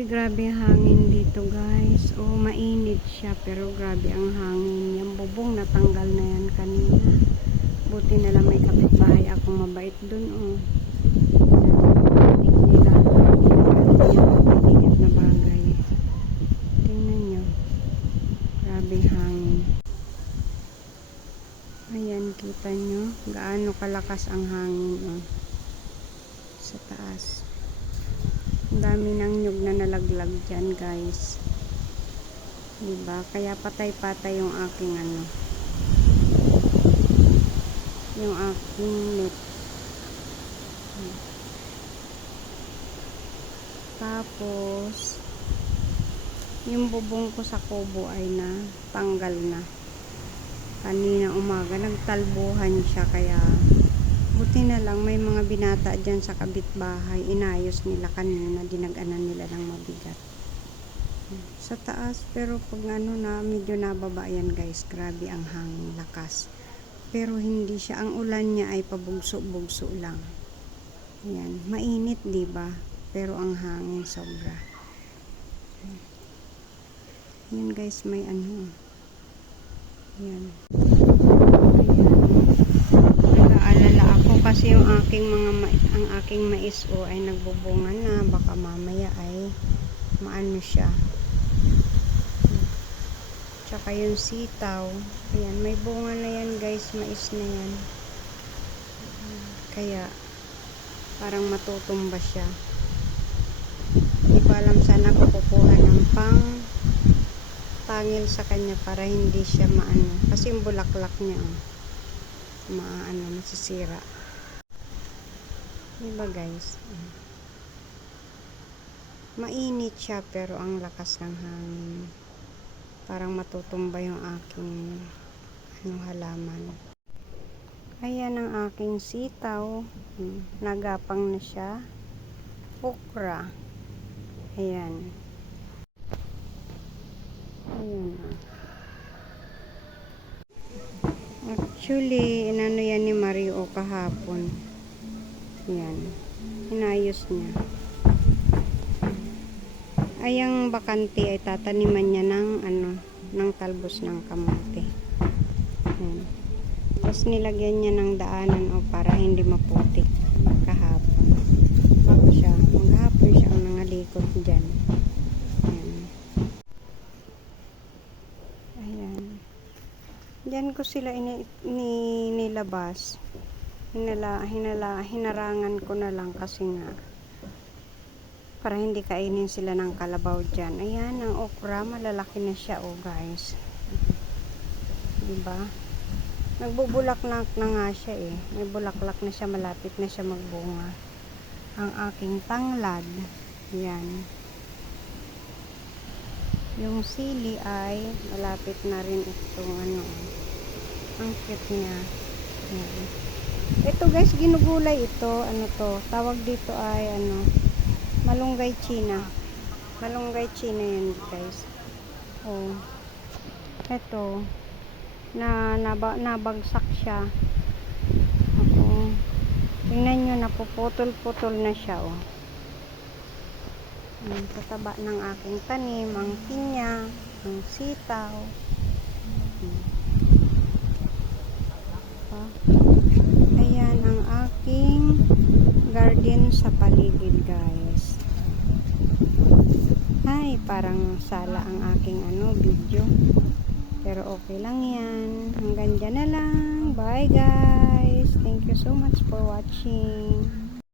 Uy, grabe ang hangin dito guys. Oh, mainit siya pero grabe ang hangin. Yung bubong natanggal na yan kanina. Buti na lang may kapitbahay akong mabait dun. Oh. Init na bagay. Tingnan nyo. Grabe hangin. Ayan, kita nyo. Gaano kalakas ang hangin. Oh. Sa taas. Ang dami ng nyug na nalaglag dyan guys, diba? Kaya patay-patay yung aking yung aking net. Tapos yung bubong ko sa kubo ay tanggal na kanina umaga, nagtalbuhan siya, kaya buti na lang may mga binata dyan sa kabitbahay, inayos nila kanina, dinaganan nila ng mabigat sa taas. Pero pag medyo nababa yan guys, grabe ang hangin, lakas, pero hindi siya, ang ulan niya ay pabugso-bugso lang. Yan, mainit diba, pero ang hangin sobra. Yan guys, may yan. Kasi yung ang aking mais ay nagbubunga na, baka mamaya ay maano siya. Tsaka yung sitaw, ayan, may bunga na yan guys, mais na yan. Kaya parang matutumba siya. Hindi ko alam, sana ko kukuha ng pangil sa kanya para hindi siya maano, kasi yung bulaklak niya masisira. Diba guys? Mainit siya pero ang lakas ng hangin. Parang matutumba yung aking halaman. Ayan ang aking sitaw. Nagapang na siya. Okra. Ayan. Ayan. Actually, inano yan ni Mario kahapon. Yan, inayos niya. Ay, ang bakante ay tataniman niya ng talbos ng kamote. Yan. Tapos nilagyan niya ng daanan para hindi maputik kahapon. Maghapon siya ang nangalikot dyan. Yan. Ayan. Diyan ko sila nilabas. Hinarangan ko na lang kasi nga para hindi kainin sila ng kalabaw dyan. Ayan, ang okra, malalaki na siya guys. Diba? Nagbubulaklak na nga siya may bulaklak na siya, malapit na siya magbunga. Ang aking tanglad, yan. Yung sili ay malapit na rin itong ang cute niya. Yan. Ito guys, ginugulay ito. Tawag dito ay malunggay China. Malunggay China yan guys. Oh. Ito nabagsak siya. Tingnan nyo, napuputol-putol na siya Tataba ng aking tanim, ang pinya, ang sitaw. Ayan ang aking garden sa paligid guys. Ay, parang sala ang aking video, pero okay lang yan. Hanggang dyan na lang. Bye guys, thank you so much for watching.